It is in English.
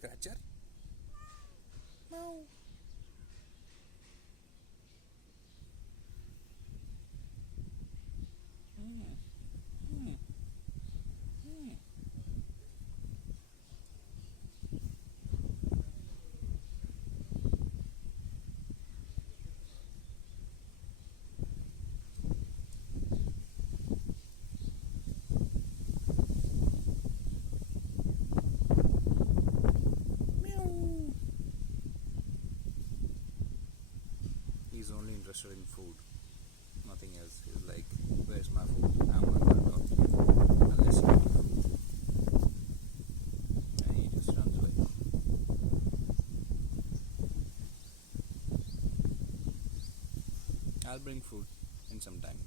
Scratcher? Meow. Hmm. Hmm. Hmm. Meow. He's only interested in food, nothing else. He's like, where's my food? I'm not gonna talk to you unless you give me food. And he just runs away. I'll bring food in some time.